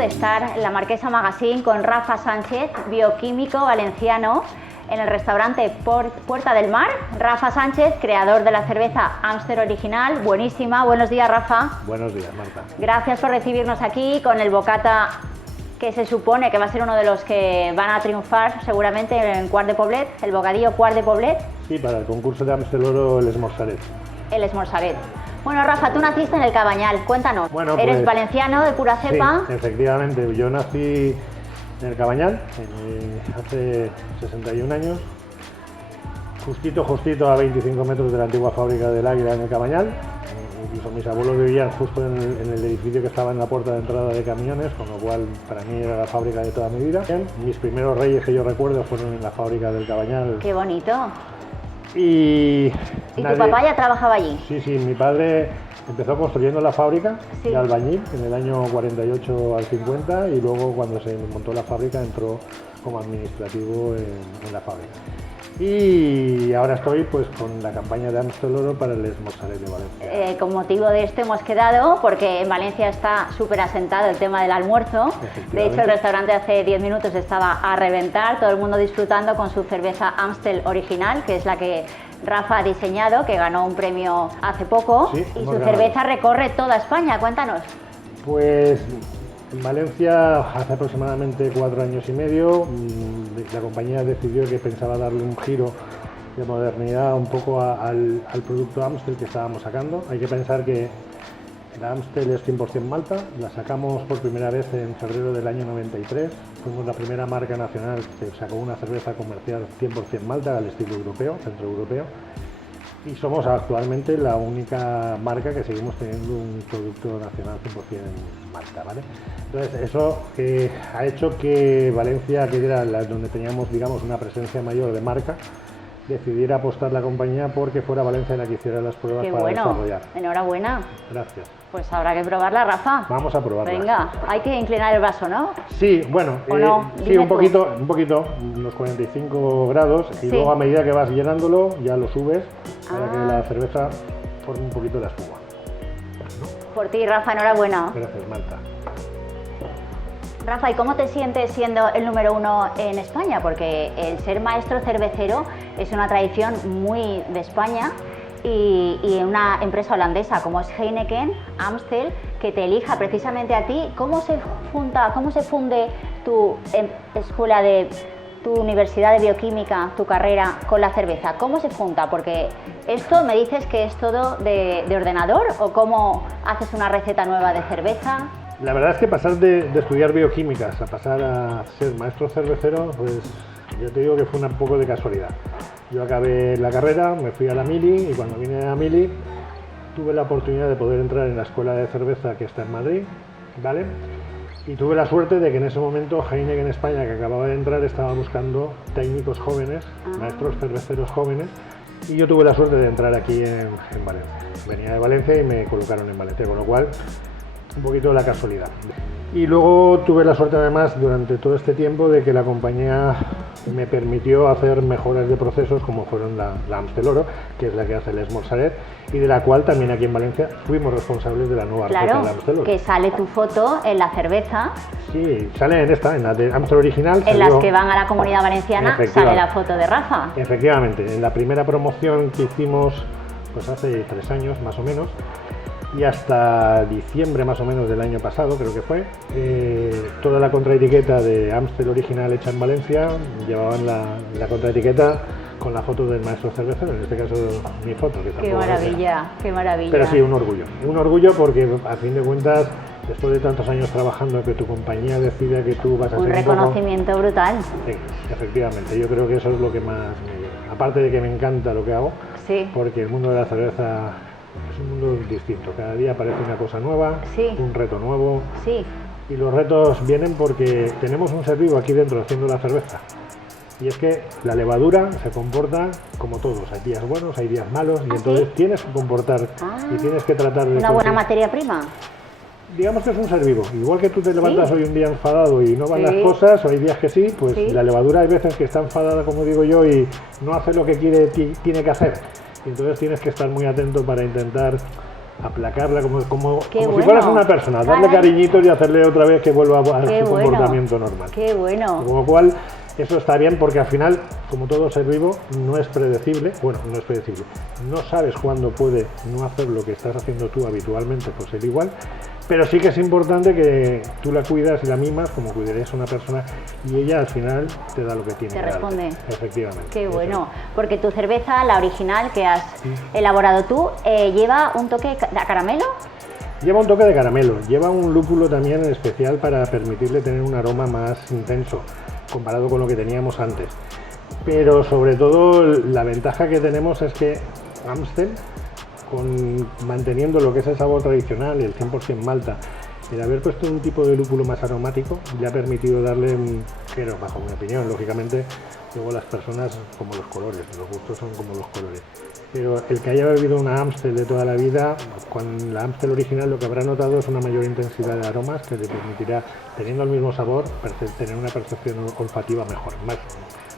de estar en la Marquesa Magazine con Rafa Sánchez, bioquímico valenciano, en el restaurante Puerta del Mar. Rafa Sánchez, creador de la cerveza Amstel Original, buenísima. Buenos días, Rafa. Buenos días, Marta. Gracias por recibirnos aquí con el bocata que se supone que va a ser uno de los que van a triunfar seguramente en Quart de Poblet, el bocadillo Quart de Poblet. Sí, para el concurso de Amstel Oro, el Esmorzaret. El Esmorzaret. Bueno, Rafa, tú naciste en el Cabanyal, cuéntanos. Bueno, ¿Eres pues, valenciano de pura cepa? Sí, efectivamente. Yo nací en el Cabanyal hace 61 años, justito a 25 metros de la antigua fábrica del Águila en el Cabanyal. Incluso mis abuelos vivían justo en el edificio que estaba en la puerta de entrada de camiones, con lo cual para mí era la fábrica de toda mi vida. Mis primeros reyes que yo recuerdo fueron en la fábrica del Cabanyal. ¡Qué bonito! ¿Y tu papá ya trabajaba allí? Sí, mi padre empezó construyendo la fábrica de albañil en el año 48 al 50 y luego cuando se montó la fábrica entró como administrativo en la fábrica. Y ahora estoy pues con la campaña de Amstel Oro para el Esmorzaret de Valencia. Con motivo de esto hemos quedado porque en Valencia está súper asentado el tema del almuerzo. De hecho, el restaurante hace 10 minutos estaba a reventar, todo el mundo disfrutando con su cerveza Amstel Original, que es la que Rafa ha diseñado, que ganó un premio hace poco. Sí, y su cerveza recorre toda España. Cuéntanos. Pues en Valencia hace aproximadamente 4 años y medio la compañía decidió que pensaba darle un giro de modernidad un poco al producto Amstel que estábamos sacando. Hay que pensar que la Amstel es 100% malta, la sacamos por primera vez en febrero del año 93, fuimos la primera marca nacional que sacó una cerveza comercial 100% malta al estilo europeo, centroeuropeo. Y somos actualmente la única marca que seguimos teniendo un producto nacional 100% malta, ¿vale? Entonces eso ha hecho que Valencia, que era donde teníamos, digamos, una presencia mayor de marca, decidiera apostar la compañía porque fuera Valencia la que hiciera las pruebas para desarrollar. Enhorabuena. Gracias. Pues habrá que probarla, Rafa. Vamos a probarla. Venga, hay que inclinar el vaso, ¿no? Sí, bueno, no? Sí, un poquito, unos 45 grados y luego a medida que vas llenándolo ya lo subes para que la cerveza forme un poquito de espuma. Por ti, Rafa, enhorabuena. Gracias, Marta. Rafa, ¿y cómo te sientes siendo el número 1 en España? Porque el ser maestro cervecero es una tradición muy de España y una empresa holandesa como es Heineken, Amstel, que te elija precisamente a ti. ¿Cómo se funde tu escuela tu universidad de bioquímica, tu carrera con la cerveza? ¿Cómo se junta? Porque esto me dices que es todo de ordenador, ¿o cómo haces una receta nueva de cerveza? La verdad es que pasar de estudiar bioquímicas a pasar a ser maestro cervecero, pues yo te digo que fue un poco de casualidad. Yo acabé la carrera, me fui a la Mili y cuando vine a la Mili tuve la oportunidad de poder entrar en la escuela de cerveza que está en Madrid, ¿vale? Y tuve la suerte de que en ese momento Heineken en España, que acababa de entrar, estaba buscando técnicos jóvenes, maestros cerveceros jóvenes, y yo tuve la suerte de entrar aquí en Valencia. Venía de Valencia y me colocaron en Valencia, con lo cual un poquito la casualidad. Y luego tuve la suerte además durante todo este tiempo de que la compañía me permitió hacer mejoras de procesos como fueron la Amstel Oro, que es la que hace el Esmorzaret, y de la cual también aquí en Valencia fuimos responsables de la nueva receta de la Amstel Oro. Que sale tu foto en la cerveza. Sí, sale en la de Amstel Original. En las que van a la Comunidad Valenciana sale la foto de Rafa. Efectivamente, en la primera promoción que hicimos pues hace 3 años más o menos, y hasta diciembre más o menos del año pasado, creo que fue, toda la contraetiqueta de Amstel Original hecha en Valencia llevaban la contraetiqueta con la foto del maestro cervecero, en este caso mi foto. Que ¡Qué maravilla! ¡Qué maravilla! Pero sí, un orgullo porque a fin de cuentas, después de tantos años trabajando, que tu compañía decida que tú vas a ser un reconocimiento brutal. Sí, efectivamente, yo creo que eso es lo que más me llena. Aparte de que me encanta lo que hago, porque el mundo de la cerveza es un mundo distinto, cada día aparece una cosa nueva, un reto nuevo, y los retos vienen porque tenemos un ser vivo aquí dentro haciendo la cerveza, y es que la levadura se comporta como todos, hay días buenos, hay días malos, y entonces tienes que comportar y tienes que tratar de... ¿Una buena materia prima? Digamos que es un ser vivo, igual que tú te levantas hoy un día enfadado y no van las cosas, o hay días que pues la levadura hay veces que está enfadada, como digo yo, y no hace lo que tiene que hacer. Y entonces tienes que estar muy atento para intentar aplacarla como Qué si bueno. fueras una persona, darle Caray. cariñitos y hacerle otra vez que vuelva a Qué su bueno. comportamiento normal. Qué bueno. Con lo cual, eso está bien porque al final, como todo ser vivo, no es predecible, no es predecible, no sabes cuándo puede no hacer lo que estás haciendo tú habitualmente por ser igual, pero sí que es importante que tú la cuidas y la mimas como cuidarías a una persona y ella al final te da lo que tiene. Te responde. Efectivamente. Qué Eso bueno, porque tu cerveza, la original que has elaborado tú, lleva un toque de caramelo. Lleva un toque de caramelo, lleva un lúpulo también especial para permitirle tener un aroma más intenso comparado con lo que teníamos antes. Pero sobre todo la ventaja que tenemos es que Amstel, manteniendo lo que es el sabor tradicional, el 100% malta, el haber puesto un tipo de lúpulo más aromático, le ha permitido darle, pero bajo mi opinión, lógicamente, luego las personas como los colores, los gustos son como los colores. Pero el que haya bebido una Amstel de toda la vida, con la Amstel original lo que habrá notado es una mayor intensidad de aromas que le permitirá, teniendo el mismo sabor, tener una percepción olfativa mejor,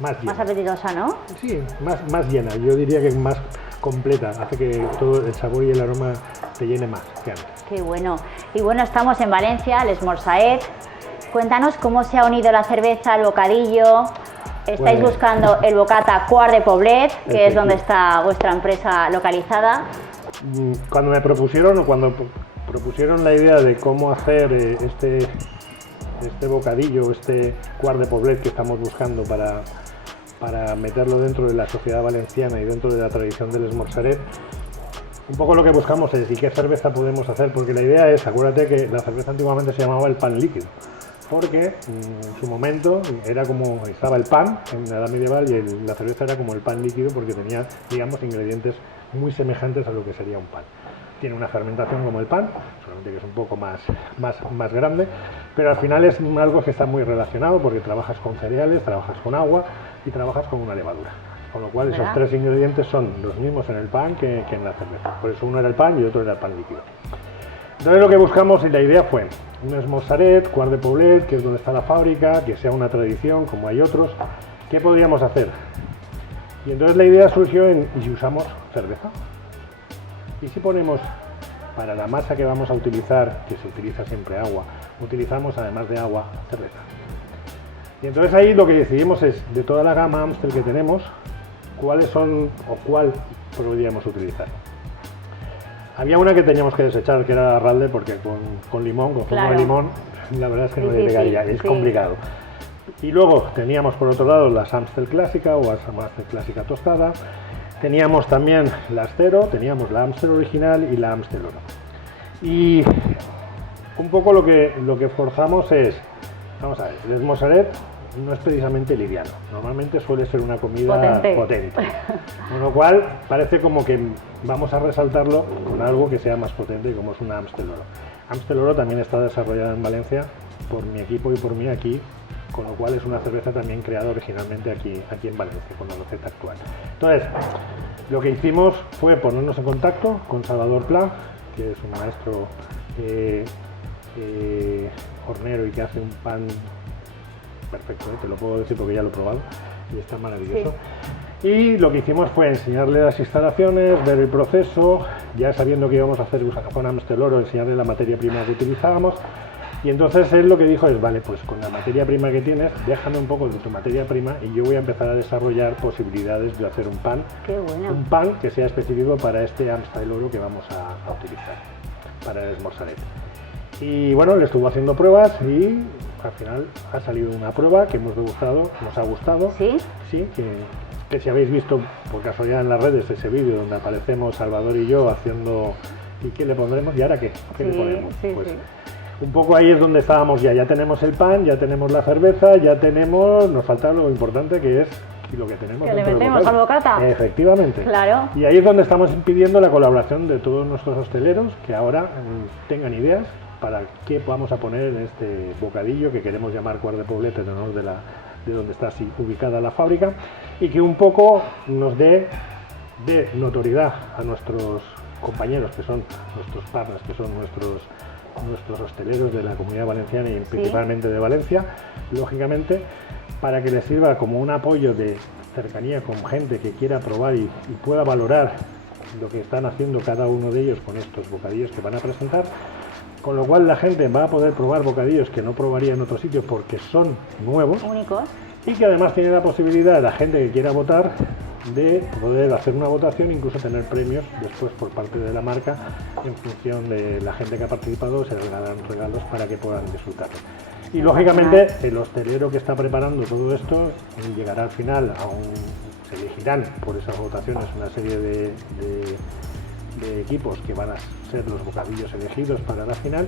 más llena. Más apetitosa, ¿no? Sí, más llena, yo diría que más completa, hace que todo el sabor y el aroma te llene más que antes. Qué bueno. Y bueno, estamos en Valencia, Les Morsaet. Cuéntanos cómo se ha unido la cerveza al bocadillo. Estáis Pues buscando el bocata Quart de Poblet, que es donde está vuestra empresa localizada. Cuando me propusieron, propusieron la idea de cómo hacer este bocadillo, este Quart de Poblet que estamos buscando para meterlo dentro de la sociedad valenciana y dentro de la tradición del esmorzaret, un poco lo que buscamos es ¿y qué cerveza podemos hacer? Porque la idea es, acuérdate que la cerveza antiguamente se llamaba el pan líquido, porque en su momento estaba el pan en la edad medieval y la cerveza era como el pan líquido porque tenía, digamos, ingredientes muy semejantes a lo que sería un pan. Tiene una fermentación como el pan, solamente que es un poco más grande, pero al final es algo que está muy relacionado porque trabajas con cereales, trabajas con agua y trabajas con una levadura. Con lo cual esos tres ingredientes son los mismos en el pan que en la cerveza. Por eso uno era el pan y otro era el pan líquido. Entonces lo que buscamos y la idea fue un esmorzaret, Quart de Poblet, que es donde está la fábrica, que sea una tradición como hay otros. ¿Qué podríamos hacer? Y entonces la idea surgió ¿y si usamos cerveza? ¿Y si ponemos para la masa que vamos a utilizar, que se utiliza siempre agua, utilizamos además de agua cerveza? Y entonces ahí lo que decidimos es, de toda la gama Amstel que tenemos, cuáles son o cuál podríamos utilizar. Había una que teníamos que desechar, que era la Radler, porque con limón, con zumo de limón, la verdad es que no le pegaría, es complicado. Y luego teníamos por otro lado las Amstel clásica o Amstel clásica tostada. Teníamos también la Astero, teníamos la Amstel original y la Amstel Oro. Y un poco lo que forzamos es, vamos a ver, el esmorzaret no es precisamente liviano, normalmente suele ser una comida potente. Con lo cual parece como que vamos a resaltarlo con algo que sea más potente, como es una Amstel Oro. Amstel Oro también está desarrollada en Valencia por mi equipo y por mí aquí, con lo cual es una cerveza también creada originalmente aquí en Valencia, con la receta actual. Entonces, lo que hicimos fue ponernos en contacto con Salvador Pla, que es un maestro hornero y que hace un pan perfecto, te lo puedo decir porque ya lo he probado y está maravilloso. Sí. Y lo que hicimos fue enseñarle las instalaciones, ver el proceso, ya sabiendo que íbamos a hacer con Amstel Oro, enseñarle la materia prima que utilizábamos. Y entonces él lo que dijo es, vale, pues con la materia prima que tienes, déjame un poco de tu materia prima y yo voy a empezar a desarrollar posibilidades de hacer un pan. Qué bueno. Un pan que sea específico para este Amstel Oro que vamos a utilizar para el esmorzaret. Y bueno, le estuvo haciendo pruebas y al final ha salido una prueba que hemos degustado, nos ha gustado. ¿Sí? Sí, que si habéis visto por casualidad en las redes ese vídeo donde aparecemos Salvador y yo haciendo, ¿y qué le pondremos? ¿Y ahora qué? ¿Qué le ponemos? Sí, pues, sí. Un poco ahí es donde estábamos ya tenemos el pan, ya tenemos la cerveza, nos falta lo importante que es lo que tenemos. Que le metemos al bocata. Efectivamente. Claro. Y ahí es donde estamos pidiendo la colaboración de todos nuestros hosteleros que ahora tengan ideas para qué vamos a poner en este bocadillo que queremos llamar Quart de Poblet en honor de donde está así ubicada la fábrica y que un poco nos dé notoriedad a nuestros compañeros que son nuestros partners, que son nuestros hosteleros de la Comunidad Valenciana y principalmente de Valencia, lógicamente, para que les sirva como un apoyo de cercanía con gente que quiera probar y pueda valorar lo que están haciendo cada uno de ellos con estos bocadillos que van a presentar, con lo cual la gente va a poder probar bocadillos que no probaría en otro sitio porque son nuevos, Únicos. y que además tiene la posibilidad la gente que quiera votar de poder hacer una votación, incluso tener premios después por parte de la marca en función de la gente que ha participado. Se regalan regalos para que puedan disfrutarlo. Y lógicamente el hostelero que está preparando todo esto llegará al final se elegirán por esas votaciones una serie de equipos que van a ser los bocadillos elegidos para la final,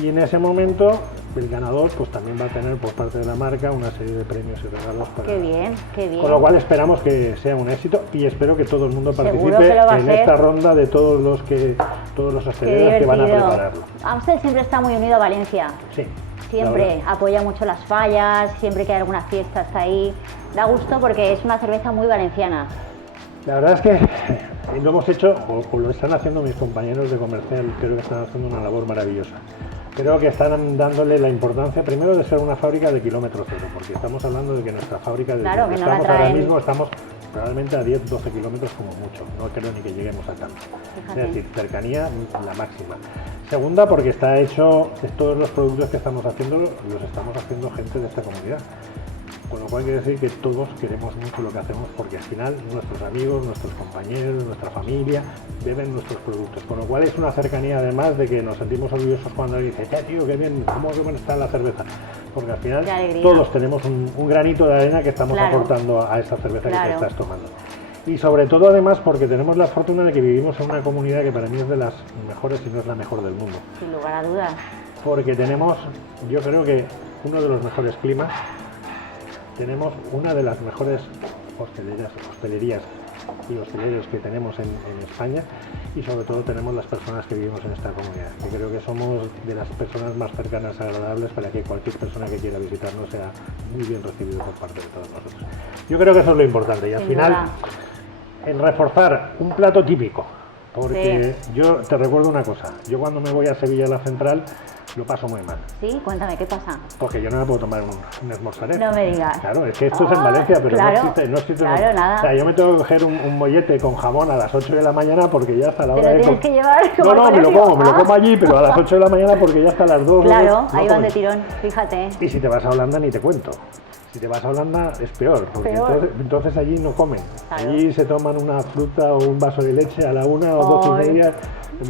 y en ese momento el ganador pues también va a tener por parte de la marca una serie de premios y regalos para... Qué bien, qué bien. Con lo cual esperamos que sea un éxito y espero que todo el mundo participe en ser. Esta ronda de todos los hosteleros que van a prepararlo. Amstel siempre está muy unido a Valencia. Sí. Siempre apoya mucho las fallas, siempre que hay alguna fiesta está ahí. Da gusto porque es una cerveza muy valenciana. La verdad es que lo hemos hecho, o lo están haciendo mis compañeros de comercial, creo que están haciendo una labor maravillosa. Creo que están dándole la importancia primero de ser una fábrica de kilómetro cero, porque estamos hablando de que nuestra fábrica, de claro, donde estamos ahora mismo, estamos probablemente a 10-12 kilómetros como mucho, no creo ni que lleguemos a tanto. Es decir, cercanía la máxima. Segunda, porque está hecho, todos los productos que estamos haciendo los estamos haciendo gente de esta comunidad. Con lo cual quiere decir que todos queremos mucho lo que hacemos, porque al final nuestros amigos, nuestros compañeros, nuestra familia beben nuestros productos. Con lo cual es una cercanía, además de que nos sentimos orgullosos cuando alguien dice, tío, qué bien, cómo buena está la cerveza. Porque al final todos tenemos un granito de arena que estamos aportando a esa cerveza que te estás tomando. Y sobre todo además porque tenemos la fortuna de que vivimos en una comunidad que para mí es de las mejores, si no es la mejor del mundo. Sin lugar a dudas. Porque tenemos, yo creo que uno de los mejores climas, tenemos una de las mejores hostelerías y hosteleros que tenemos en España, y sobre todo tenemos las personas que vivimos en esta comunidad, que creo que somos de las personas más cercanas y agradables para que cualquier persona que quiera visitarnos sea muy bien recibido por parte de todos nosotros. Yo creo que eso es lo importante, y al final en reforzar un plato típico, porque yo te recuerdo una cosa, yo cuando me voy a Sevilla a la Central lo paso muy mal. Sí, cuéntame, ¿qué pasa? Porque yo no me puedo tomar un esmorzaré. No me digas. Claro, es que esto es en Valencia, pero no existe nada. O sea, yo me tengo que coger un mollete con jamón a las 8 de la mañana porque ya hasta la hora de... ¿Te lo tienes que llevar como No, me lo como allí, pero a las 8 de la mañana porque ya hasta las 2. Claro, ahí van de tirón, fíjate. Y si te vas a Holanda ni te cuento. Si te vas a Holanda es peor, porque entonces allí no comen. Claro. Allí se toman una fruta o un vaso de leche a la 1 o 2:30.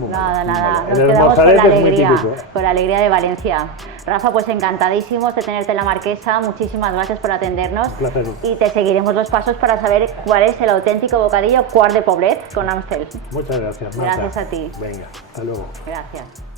Nada. Nos quedamos con la alegría de Valencia. Rafa, pues encantadísimos de tenerte en la Marquesa. Muchísimas gracias por atendernos. Un placer. Y te seguiremos los pasos para saber cuál es el auténtico bocadillo Quart de Poblet con Amstel. Muchas gracias, Marta. Gracias a ti. Venga, hasta luego. Gracias.